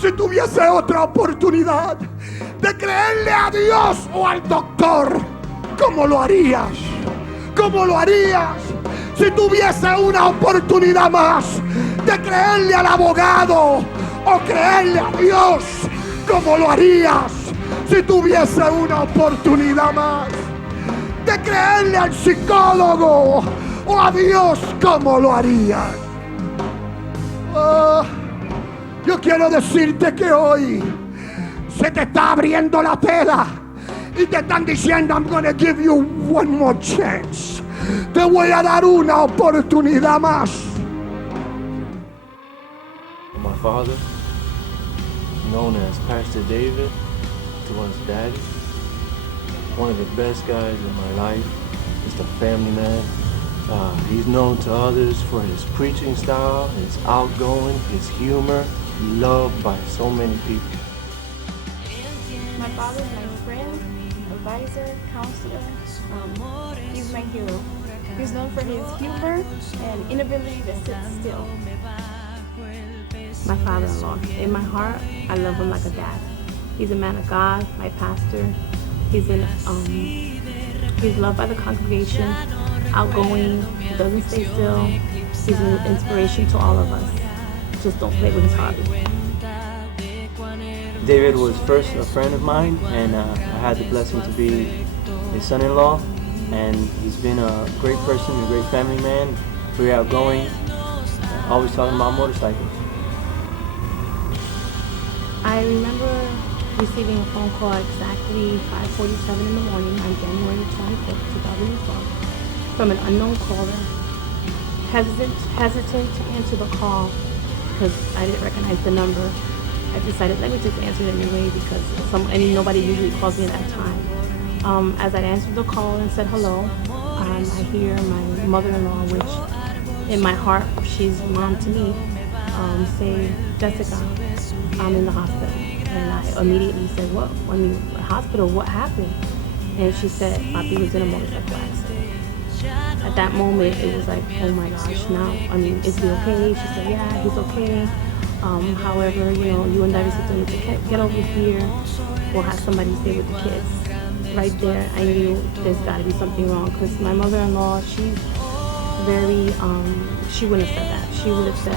Si tuviese otra oportunidad de creerle a Dios o al doctor, ¿cómo lo harías? ¿Cómo lo harías? Si tuviese una oportunidad más de creerle al abogado o creerle a Dios, ¿cómo lo harías? Si tuviese una oportunidad más de creerle al psicólogo o a Dios, ¿cómo lo harías? Oh, yo quiero decirte que hoy se te está abriendo la tela y te están diciendo, I'm gonna give you one more chance. Te voy a dar una oportunidad más. My father, known as Pastor David, to his daddy, one of the best guys in my life, just a family man. He's known to others for his preaching style, his outgoing, his humor, loved by so many people. My father is my friend, advisor, counselor. He's my hero. He's known for his humor and inability to sit still. My father-in-law. In my heart, I love him like a dad. He's a man of God, my pastor. He's loved by the congregation, outgoing, doesn't stay still. He's an inspiration to all of us. Just don't play with his hobby. David was first a friend of mine, and I had the blessing to be his son-in-law, and he's been a great person, a great family man, very outgoing, always talking about motorcycles. I remember receiving a phone call exactly 5:47 in the morning on January 25th, 2012, from an unknown caller. Hesitant to answer the call because I didn't recognize the number. I decided, let me just answer it anyway because nobody usually calls me at that time. As I answered the call and said hello, I hear my mother-in-law, which in my heart, she's mom to me, say, Jessica, I'm in the hospital. And I immediately said, what? I mean, hospital, what happened? And she said, Papi was in a motorcycle accident. At that moment, it was like, oh my gosh, now, I mean, is he okay? She said, yeah, he's okay. However, you and Daddy need to get over here. We'll have somebody stay with the kids. Right there, I knew there's got to be something wrong because my mother-in-law, she's very, she wouldn't have said that. She would have said,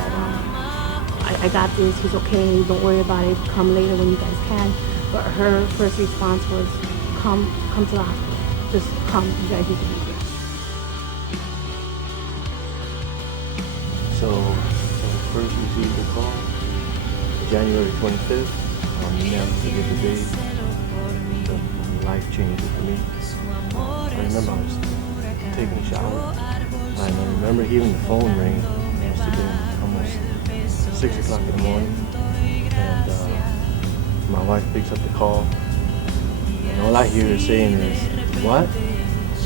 I got this, he's okay, don't worry about it, come later when you guys can. But her first response was, come to the hospital. Just come, you guys need to be here. So when I first received the call, January 25th, I'll never forget the day. The life changed for me. I remember I was taking a shower. I remember hearing the phone ring. It must have been almost 6 o'clock in the morning. And my wife picks up the call. And all I hear her saying is, what?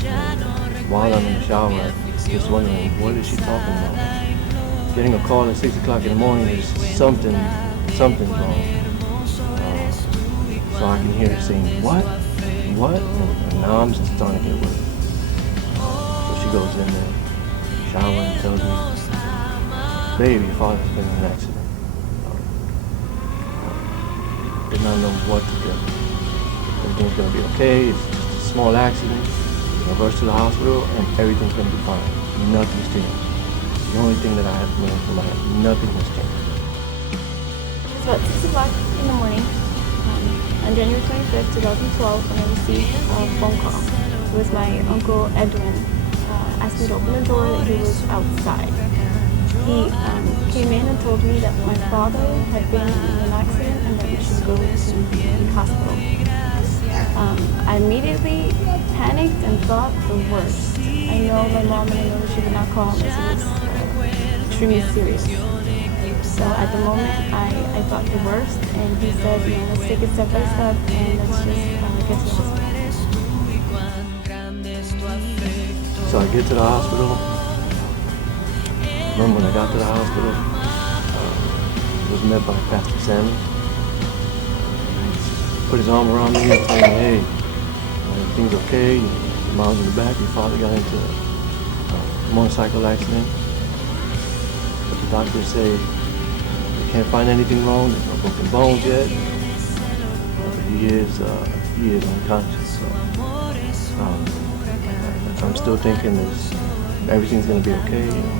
And while I'm in the shower, I'm just wondering, what is she talking about? Getting a call at 6 o'clock in the morning is something's wrong. So I can hear her saying, what? And now I'm just starting to get worried. So she goes in there, shower, and tells me, baby, your father's been in an accident. Did not know what to do. Everything's gonna be okay, it's just a small accident. You're gonna rush to the hospital and everything's gonna be fine. Nothing's changed. The only thing that I have learned from my head, nothing has changed. It's about 6 o'clock in the morning on January 25th, 2012 when I received a phone call. It was my uncle Edwin asked me to open the door that he was outside. He came in and told me that my father had been in an accident and that we should go to the hospital. I immediately panicked and thought the worst. I know my mom and I know that she did not call unless it was extremely serious. So at the moment, I thought the worst, and he said, let's take it step by step and let's just get to the hospital. So I get to the hospital. Remember when I got to the hospital, I was met by Pastor Sammy. He put his arm around me and told me, hey, everything's okay. Your mom's in the back. Your father got into a motorcycle accident. But the doctors say can't find anything wrong. There's no broken bones yet. He is unconscious. So I'm still thinking everything's gonna be okay. You know?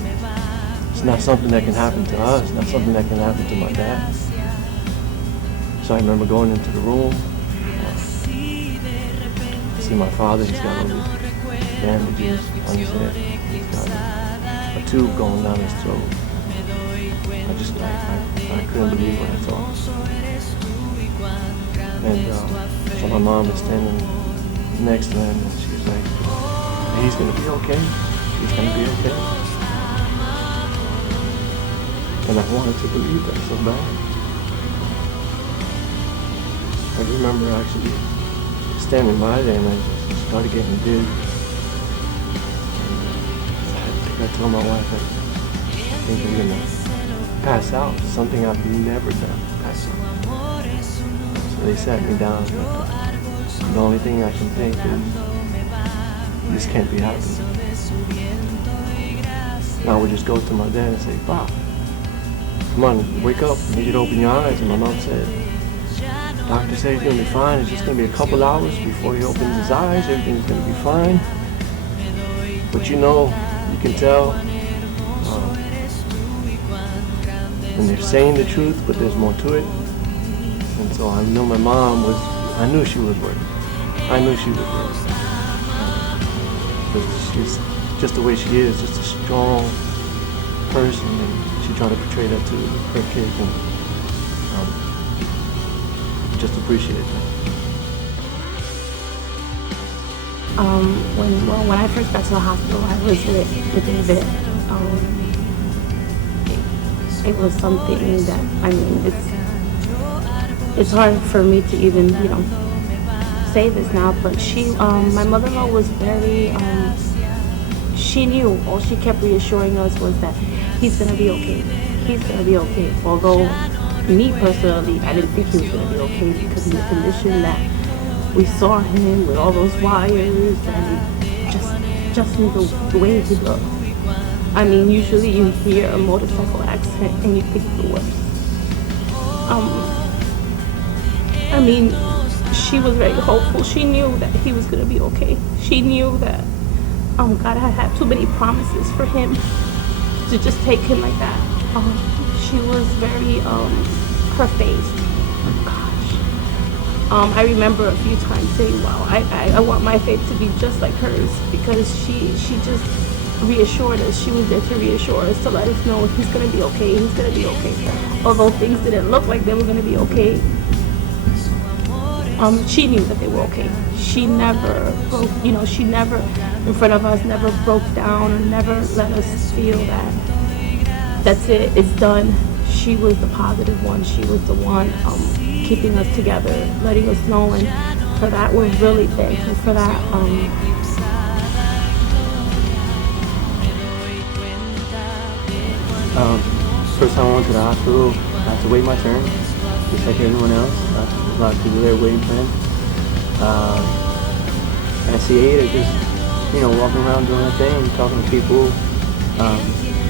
It's not something that can happen to us. Not something that can happen to my dad. So I remember going into the room. See my father. He's got all these bandages on his head. He's got a tube going down his throat. I couldn't believe what I saw. And so my mom is standing next to him, and she's like, he's gonna be okay. He's gonna be okay. And I wanted to believe that so bad. I remember actually standing by there, and I just started getting dizzy. I think I told my wife, I think I'm gonna pass out. Something I've never done, pass out. So they sat me down. The only thing I can think is, this can't be happening. I would just go to my dad and say, Bob, come on, wake up, I need you to open your eyes. And my mom said, doctor said he's gonna be fine. It's just gonna be a couple hours before he opens his eyes. Everything's gonna be fine. But you know, you can tell when they're saying the truth, but there's more to it. And so I know my mom was, I knew she was worried. I knew she was worried. But she's just the way she is, just a strong person, and she tried to portray that to her kids, and just appreciate that. When I first got to the hospital, I was with David. It was something that, I mean, it's hard for me to even, say this now, but my mother-in-law was very, she knew, all she kept reassuring us was that he's gonna be okay. He's gonna be okay. Although, me personally, I didn't think he was gonna be okay because of the condition that we saw him with all those wires and just the way he looked. I mean, usually you hear a motorcycle accident and you think the worst. I mean, she was very hopeful. She knew that he was going to be okay. She knew that God had too many promises for him to just take him like that. She was very, her face, gosh. I remember a few times saying, wow, I want my faith to be just like hers, because she just reassured us. She was there to reassure us, to let us know he's going to be okay, he's going to be okay. Although things didn't look like they were going to be okay, she knew that they were okay. She never broke, she never, in front of us, never broke down or never let us feel that that's it, it's done. She was the positive one. She was the one keeping us together, letting us know, and for that we're really thankful for that. First time I went to the hospital, I had to wait my turn, just like everyone else. There's a lot of people there waiting for him. And I see Ada just, walking around doing her thing, talking to people,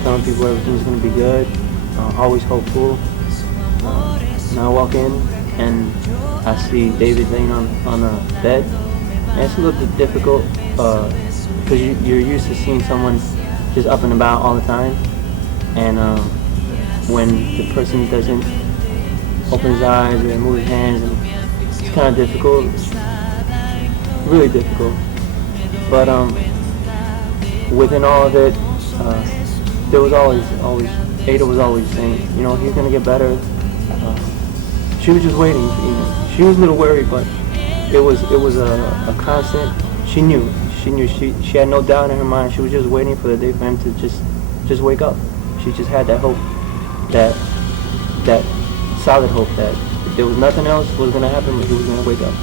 telling people everything's going to be good, always hopeful. And I walk in and I see David laying on a bed. And it's a little bit difficult because you're used to seeing someone just up and about all the time. And when the person doesn't open his eyes or move his hands, and it's kind of difficult, really difficult. But within all of it, there was always, Ada was always saying, he's gonna get better. She was just waiting. She was a little worried, but it was a constant. She knew. She had no doubt in her mind. She was just waiting for the day for him to just wake up. She just had that hope, that solid hope that if there was nothing else was going to happen, but he was going to wake up.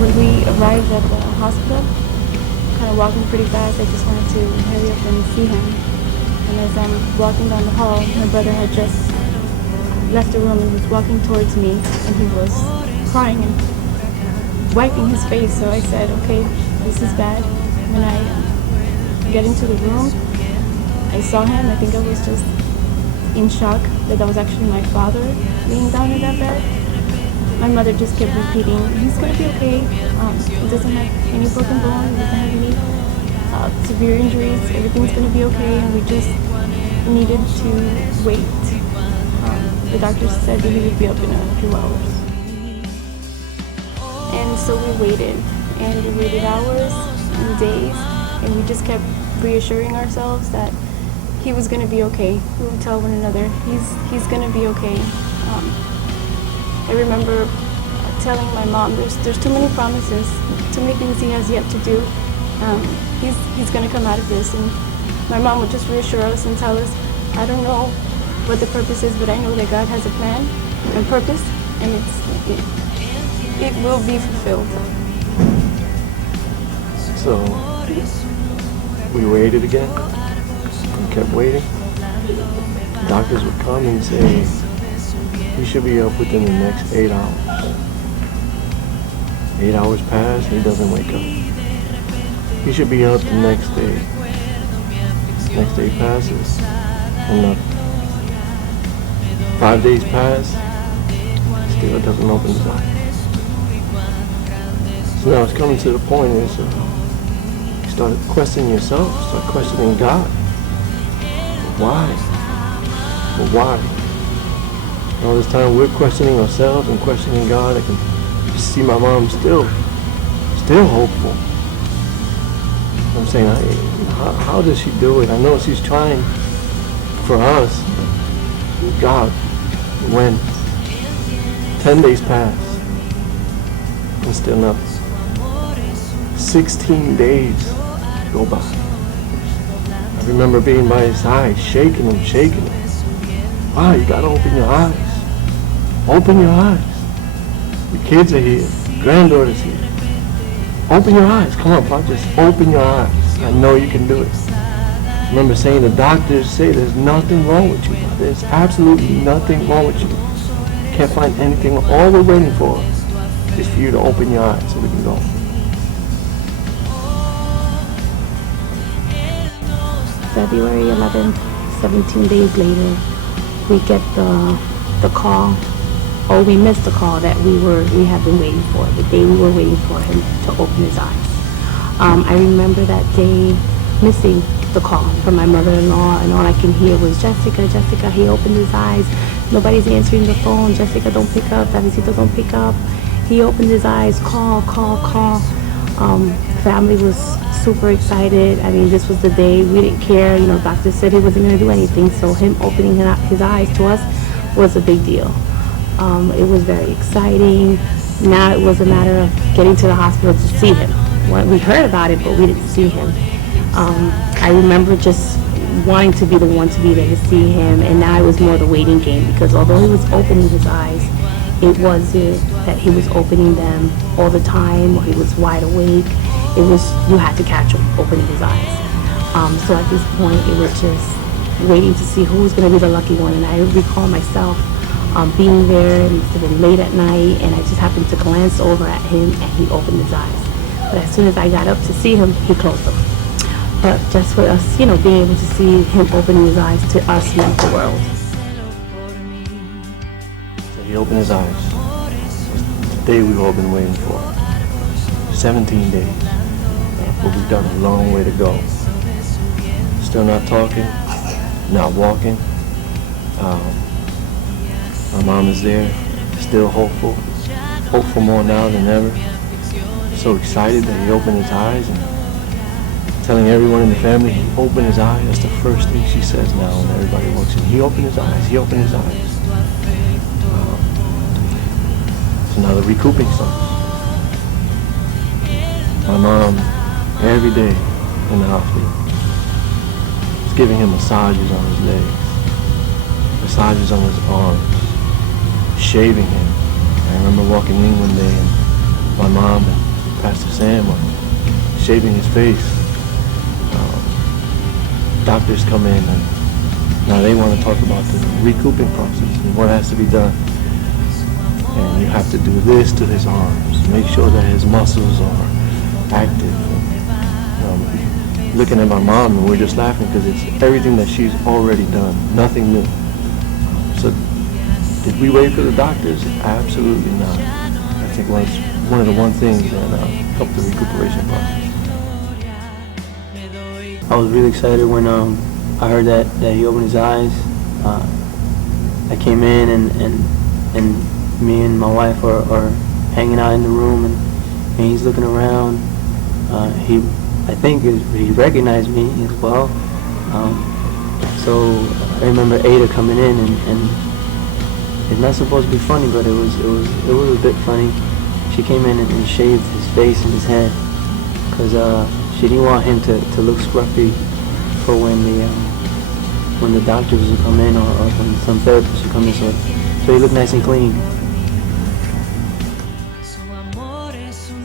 When we arrived at the hospital, kind of walking pretty fast, I just wanted to hurry up and see him. And as I'm walking down the hall, my brother had just left the room and was walking towards me, and he was crying and wiping his face. So I said, okay, this is bad. When I get into the room, I saw him, I think I was just in shock that was actually my father laying down in that bed. My mother just kept repeating, he's going to be okay. He doesn't have any broken bones, he doesn't have any severe injuries, everything's going to be okay, and we just needed to wait. The doctor said that he would be up in a few hours. And so we waited hours and days, and we just kept reassuring ourselves that he was going to be okay. We would tell one another, he's going to be okay. I remember telling my mom, there's too many promises, too many things he has yet to do. He's going to come out of this. And my mom would just reassure us and tell us, I don't know what the purpose is, but I know that God has a plan and purpose, and it will be fulfilled. So we waited again and kept waiting. Doctors would come and say, he should be up within the next 8 hours. 8 hours pass, he doesn't wake up. He should be up the next day. Next day passes, and nothing. 5 days pass, still doesn't open his eyes. So now it's coming to the point where you start questioning yourself, start questioning God. Why? But why? All this time we're questioning ourselves and questioning God. I can just see my mom still hopeful. I'm saying, how does she do it? I know she's trying for us. God, when 10 days pass and still nothing. 16 days go by. I remember being by his side, shaking him. Wow, you gotta open your eyes. Open your eyes. Your kids are here. Granddaughter's here. Open your eyes. Come on, Pop, just open your eyes. I know you can do it. I remember saying the doctors say there's nothing wrong with you. There's absolutely nothing wrong with you. Can't find anything. All we're waiting for is for you to open your eyes so we can go. February 11th, 17 days later, we get the call, or we missed the call that we have been waiting for, the day we were waiting for him to open his eyes. I remember that day missing the call from my mother-in-law, and all I can hear was, Jessica, he opened his eyes. Nobody's answering the phone. Jessica, don't pick up. Davidito, don't pick up. He opened his eyes. Call. Family was super excited. I mean, this was the day. We didn't care. You know, doctor said he wasn't going to do anything, so him opening his eyes to us was a big deal. It was very exciting. Now it was a matter of getting to the hospital to see him. We heard about it, but we didn't see him. I remember just wanting to be the one to be there to see him, and now it was more the waiting game, because although he was opening his eyes, it wasn't that he was opening them all the time or he was wide awake. It was, you had to catch him opening his eyes. So at this point, it was just waiting to see who was going to be the lucky one. And I recall myself being there, and it must have been late at night, and I just happened to glance over at him, and he opened his eyes. But as soon as I got up to see him, he closed them. But just for us, you know, being able to see him opening his eyes to us meant the world. So he opened his eyes. The day we've all been waiting for. 17 days. But we've got a long way to go. Still not talking, not walking. My mom is there, still hopeful. Hopeful more now than ever. So excited that he opened his eyes, and telling everyone in the family he opened his eyes. That's the first thing she says now when everybody walks in. He opened his eyes. He opened his eyes. So now the recouping starts. My mom, every day in the hospital, is giving him massages on his legs, massages on his arms, shaving him. I remember walking in one day, and my mom and Pastor Sam were shaving his face. Doctors come in, and now they want to talk about the recouping process and what has to be done. And you have to do this to his arms, make sure that his muscles are active. looking at my mom, and we're just laughing because it's everything that she's already done, nothing new. So did we wait for the doctors? Absolutely not. I think it was one of the things that helped the recuperation process. I was really excited when I heard that he opened his eyes. I came in and me and my wife are hanging out in the room, and he's looking around. I think he recognized me as well. So I remember Ada coming in, and it's not supposed to be funny, but it was a bit funny. She came in and shaved his face and his head because she didn't want him to look scruffy for when the doctors would come in or when some therapists would come in, so he looked nice and clean.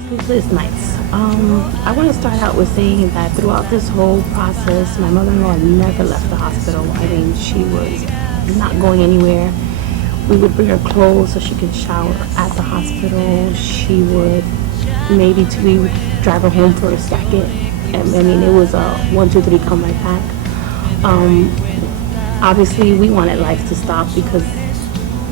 Sleepless nights. I want to start out with saying that throughout this whole process, my mother-in-law never left the hospital. I mean, she was not going anywhere. We would bring her clothes so she could shower at the hospital. She would we would drive her home for a second. And I mean, it was a 1, 2, 3, come right back. Obviously, we wanted life to stop because,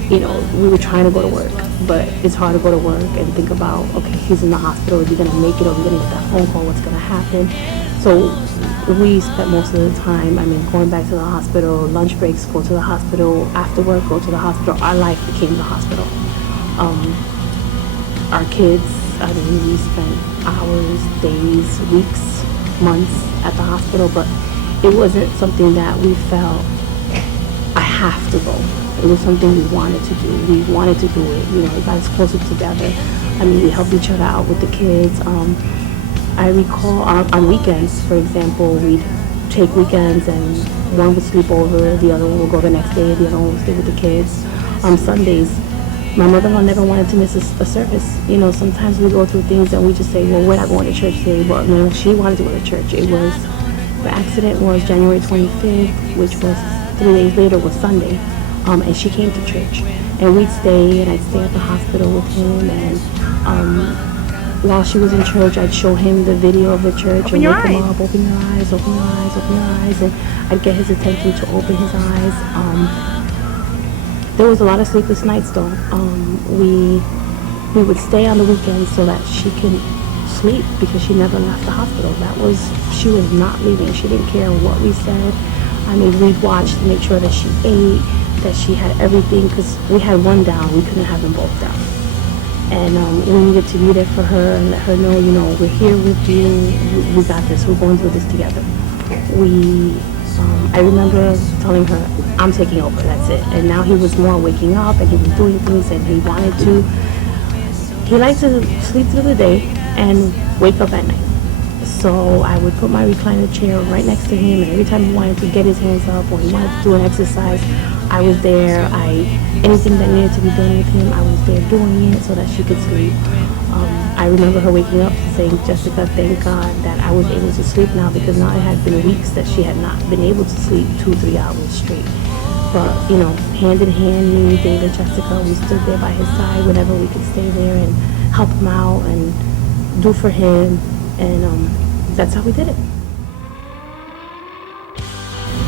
you know, we were trying to go to work, but it's hard to go to work and think about, okay, he's in the hospital, is he going to make it, or are we going to get that phone call, what's going to happen? So we spent most of the time, going back to the hospital, lunch breaks, go to the hospital, after work, go to the hospital. Our life became the hospital. Our kids, we spent hours, days, weeks, months at the hospital, but it wasn't something that we felt, I have to go. It was something we wanted to do. We wanted to do it. You know, it got us closer together. We helped each other out with the kids. I recall on weekends, for example, we'd take weekends and one would sleep over, the other one would go the next day, the other one would stay with the kids. On Sundays, my mother-in-law never wanted to miss a service. You know, sometimes we go through things and we just say, well, we're not going to church today, but no, she wanted to go to church. The accident was January 25th, which was 3 days later was Sunday. And she came to church, and we'd stay, and I'd stay at the hospital with him, and while she was in church, I'd show him the video of the church and wake him up, open your eyes, open your eyes, open your eyes, and I'd get his attention to open his eyes. There was a lot of sleepless nights though. We would stay on the weekends so that she can sleep because she never left the hospital. She was not leaving. She didn't care what we said. We'd watch to make sure that she ate, that she had everything, because we had one down, we couldn't have them both down. And we needed to be there for her and let her know, you know, we're here with you, we got this, we're going through this together. I remember telling her, I'm taking over, that's it. And now he was more waking up and he was doing things and he wanted to. He liked to sleep through the day and wake up at night. So I would put my recliner chair right next to him, and every time he wanted to get his hands up or he wanted to do an exercise, I was there. Anything that needed to be done with him, I was there doing it so that she could sleep. I remember her waking up and saying, Jessica, thank God that I was able to sleep now, because now it had been weeks that she had not been able to sleep 2-3 hours straight. But, you know, hand in hand, me, David, Jessica, we stood there by his side whenever we could stay there and help him out and do for him. And that's how we did it.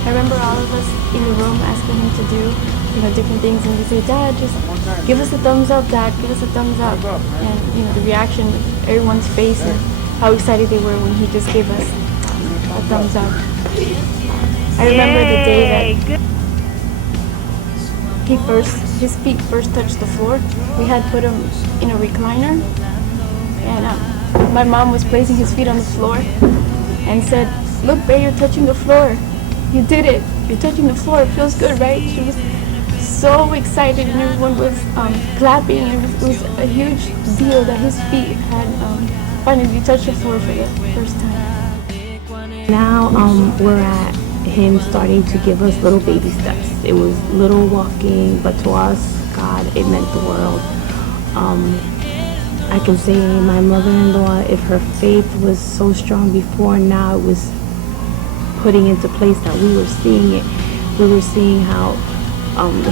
I remember all of us in the room asking him to do, you know, different things, and he'd say, Dad, just give us a thumbs up, Dad, give us a thumbs up. And, you know, the reaction of everyone's face and how excited they were when he just gave us a thumbs up. I remember the day that his feet first touched the floor. We had put him in a recliner, and my mom was placing his feet on the floor and said, look, babe, you're touching the floor. You did it. You're touching the floor. It feels good, right? She was so excited, and everyone was clapping. And it was a huge deal that his feet had finally touched the floor for the first time. Now we're at him starting to give us little baby steps. It was little walking, but to us, God, it meant the world. I can say my mother-in-law, if her faith was so strong before, now it was putting into place that we were seeing it. We were seeing how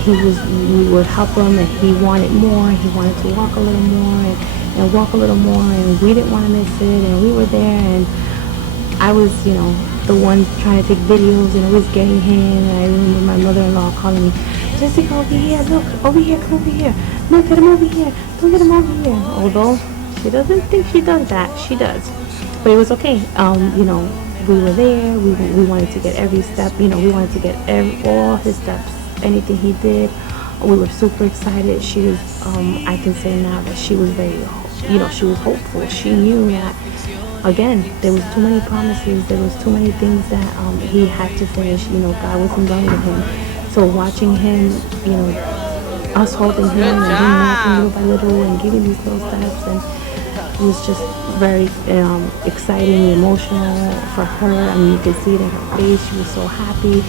we would help him, and he wanted more. He wanted to walk a little more and walk a little more, and we didn't want to miss it, and we were there, and I was, the one trying to take videos and always getting him. And I remember my mother-in-law calling me, Jessica, over here, look, over here, come over here. No, get him over here. Don't get him over here. Although she doesn't think she does that, she does. But it was okay. We were there. We wanted to get every step. We wanted to get all his steps, anything he did. We were super excited. She was, I can say now that she was very, she was hopeful. She knew that, again, there was too many promises. There was too many things that he had to finish. God wasn't done with him. So watching him, us holding him and him walking little by little and giving these little steps, and it was just very exciting, emotional for her. I mean, you could see it in her face. She was so happy.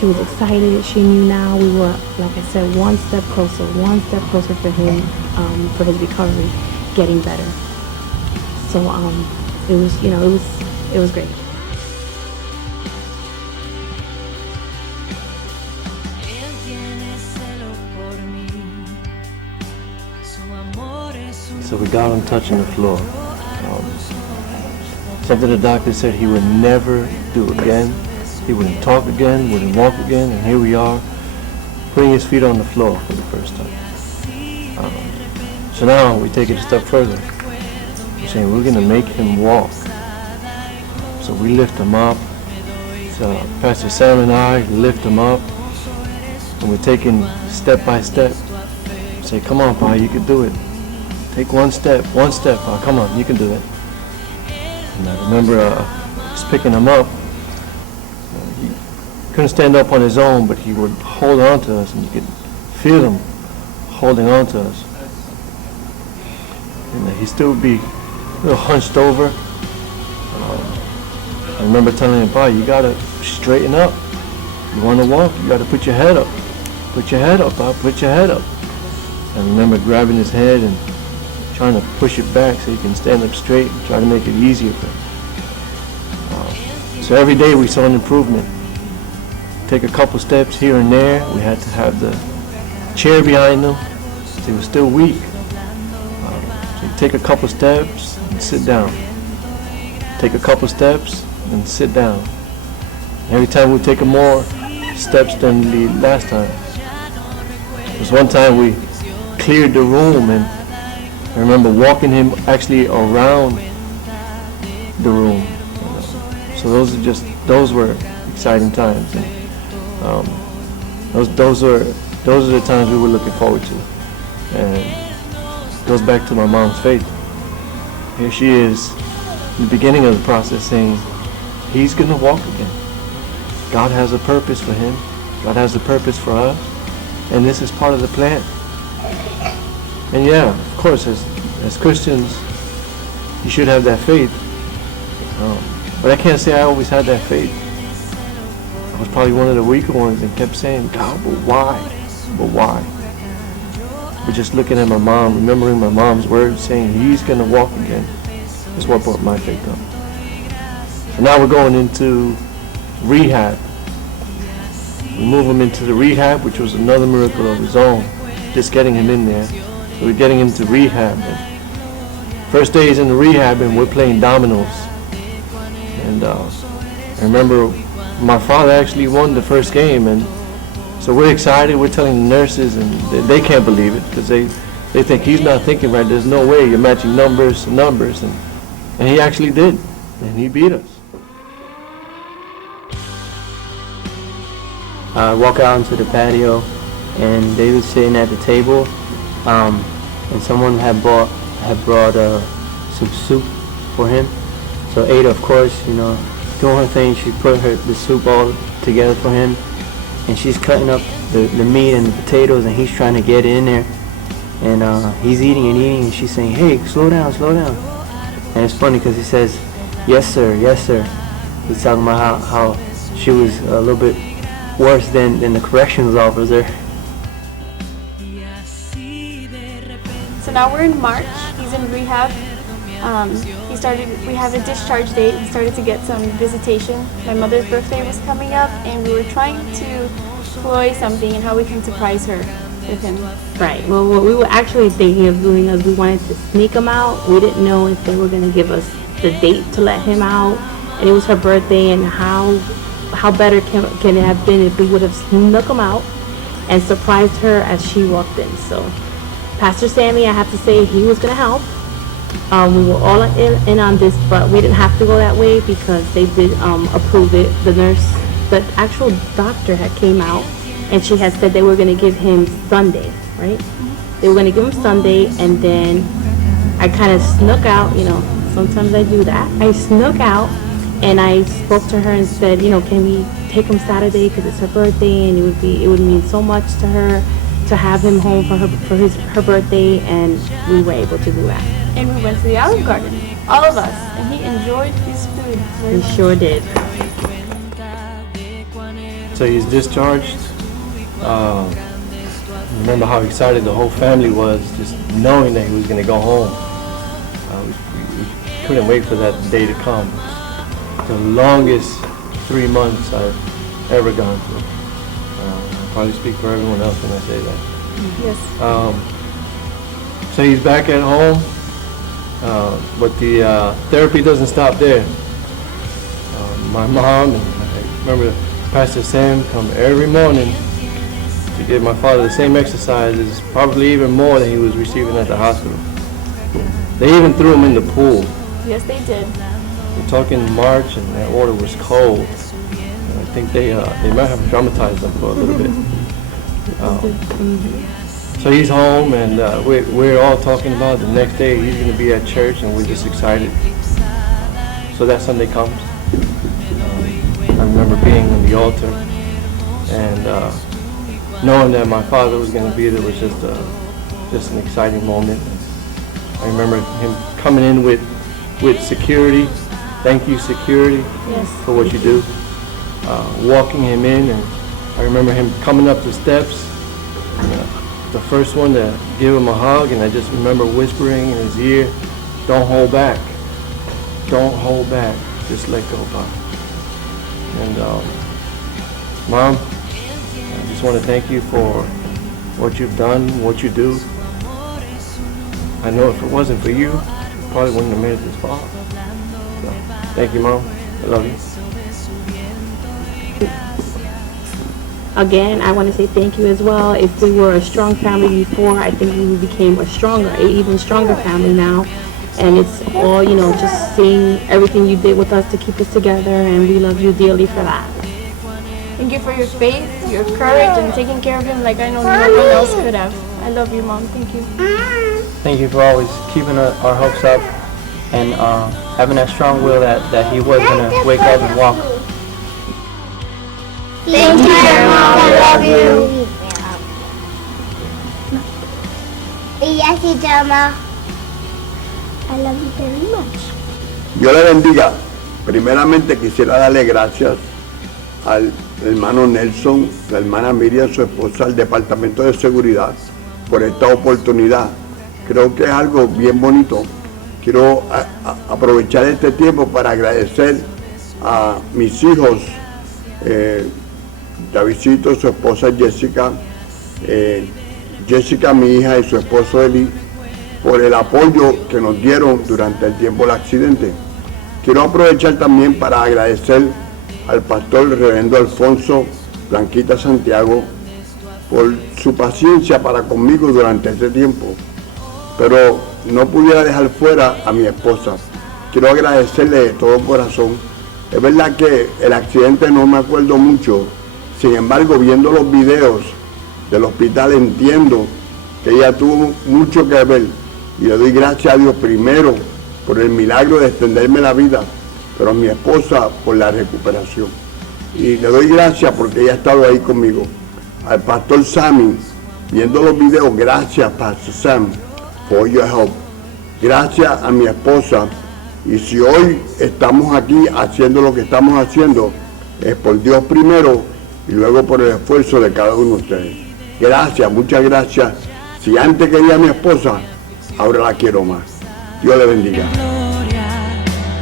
She was excited. She knew now we were, like I said, one step closer for him, for his recovery, getting better. So it was great. So we got him touching the floor. Something the doctor said he would never do again. He wouldn't talk again, wouldn't walk again, and here we are, putting his feet on the floor for the first time. So now we take it a step further. We're saying we're going to make him walk. So we lift him up. So Pastor Sam and I lift him up, and we're taking step by step. Say, come on, Pa, you can do it. Take one step, Pa, come on, you can do it. And I remember just picking him up. He couldn't stand up on his own, but he would hold on to us, and you could feel him holding on to us. And he'd still be a little hunched over. I remember telling him, Pa, you gotta straighten up. You want to walk, you gotta put your head up. Put your head up, Pa, put your head up. I remember grabbing his head and trying to push it back so he can stand up straight and try to make it easier for him. So every day we saw an improvement. Take a couple steps here and there. We had to have the chair behind him. He was still weak. So you take a couple steps and sit down. Take a couple steps and sit down. Every time we take more steps than the last time. There was one time we cleared the room, and I remember walking him actually around the room. So those were exciting times. And, those are the times we were looking forward to. And it goes back to my mom's faith. Here she is in the beginning of the process saying, he's going to walk again. God has a purpose for him. God has a purpose for us. And this is part of the plan. And yeah, of course, as Christians, you should have that faith. But I can't say I always had that faith. I was probably one of the weaker ones and kept saying, God, but why? But why? But just looking at my mom, remembering my mom's words, saying he's going to walk again, is what brought my faith up. And now we're going into rehab. We move him into the rehab, which was another miracle of his own, just getting him in there. So we're getting him to rehab. And first day he's in the rehab and we're playing dominoes. And I remember my father actually won the first game, and so we're excited. We're telling the nurses, and they can't believe it because they think he's not thinking right. There's no way you're matching numbers to numbers, and he actually did, and he beat us. I walk out into the patio, and they was sitting at the table, and someone had brought some soup for him. So Ada, of course, doing her thing, she put the soup all together for him, and she's cutting up the meat and the potatoes, and he's trying to get in there, and he's eating, and she's saying, hey, slow down. And it's funny because he says, yes sir. He's talking about how she was a little bit worse than the corrections officer. So now we're in March. He's in rehab. We have a discharge date. He started to get some visitation. My mother's birthday was coming up, and we were trying to ploy something and how we can surprise her with him. Right. Well, what we were actually thinking of doing is we wanted to sneak him out. We didn't know if they were going to give us the date to let him out. and it was her birthday, and how better can it have been if we would have snuck him out and surprised her as she walked in. So Pastor Sammy, I have to say, he was going to help. We were all in on this, but we didn't have to go that way because they did approve it. The nurse, the actual doctor had came out, and she had said they were going to give him Sunday, right? They were going to give him Sunday, and then I kind of snuck out, sometimes I do that. I snuck out, and I spoke to her and said, can we take him Saturday because it's her birthday, and it would mean so much to her to have him home for her birthday, and we were able to do that. And we went to the Olive Garden, all of us, and he enjoyed his food. We sure did. So he's discharged. Remember how excited the whole family was just knowing that he was going to go home. We couldn't wait for that day to come. The longest 3 months I've ever gone through. I probably speak for everyone else when I say that. Yes. So he's back at home, but the therapy doesn't stop there. My mom and I remember Pastor Sam come every morning to give my father the same exercises, probably even more than he was receiving at the hospital. They even threw him in the pool. Yes, they did. We're talking March, and that water was cold. And I think they might have traumatized him for a little bit. So he's home, and we're all talking about the next day he's going to be at church, and we're just excited. So that Sunday comes. I remember being on the altar, and knowing that my father was going to be there was just an exciting moment. I remember him coming in with security. Thank you, security, for what you do. Walking him in, and I remember him coming up the steps. The first one to give him a hug, and I just remember whispering in his ear, "Don't hold back. Don't hold back. Just let go, Pop." And Mom, I just want to thank you for what you've done, what you do. I know if it wasn't for you, you probably wouldn't have made it this far. So, thank you, Mom. I love you. Again, I want to say thank you as well. If we were a strong family before, I think we became even stronger family now. And it's all, just seeing everything you did with us to keep us together, and we love you dearly for that. Thank you for your faith, your courage, and taking care of him like I know no one else could have. I love you, Mom. Thank you. Thank you for always keeping our hopes up and having that strong will that he was going to wake up and walk. Thank you, Mom. I love you. Yes, Mama. I love you very much. Dios le bendiga. Primeramente quisiera darle gracias al hermano Nelson, la hermana Miriam, su esposa, al Departamento de Seguridad, por esta oportunidad. Creo que es algo bien bonito. Quiero aprovechar este tiempo para agradecer a mis hijos, Davidcito, su esposa Jessica, Jessica, mi hija, y su esposo Eli, por el apoyo que nos dieron durante el tiempo del accidente. Quiero aprovechar también para agradecer al pastor reverendo Alfonso Blanquita Santiago por su paciencia para conmigo durante este tiempo, pero no pudiera dejar fuera a mi esposa. Quiero agradecerle de todo corazón. Es verdad que el accidente no me acuerdo mucho, sin embargo, viendo los videos del hospital entiendo que ella tuvo mucho que ver, y le doy gracias a Dios primero por el milagro de extenderme la vida, pero a mi esposa por la recuperación. Y le doy gracias porque ella ha estado ahí conmigo. Al pastor Sammy, viendo los videos, gracias Pastor Sam for your help. Gracias a mi esposa, y si hoy estamos aquí haciendo lo que estamos haciendo, es por Dios primero y luego por el esfuerzo de cada uno de ustedes. Gracias, muchas gracias. Si antes quería a mi esposa, ahora la quiero más. Dios le bendiga.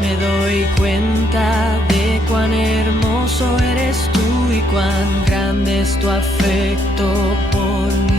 Me doy cuenta de cuán hermoso eres tú y cuán grande es tu afecto por mí.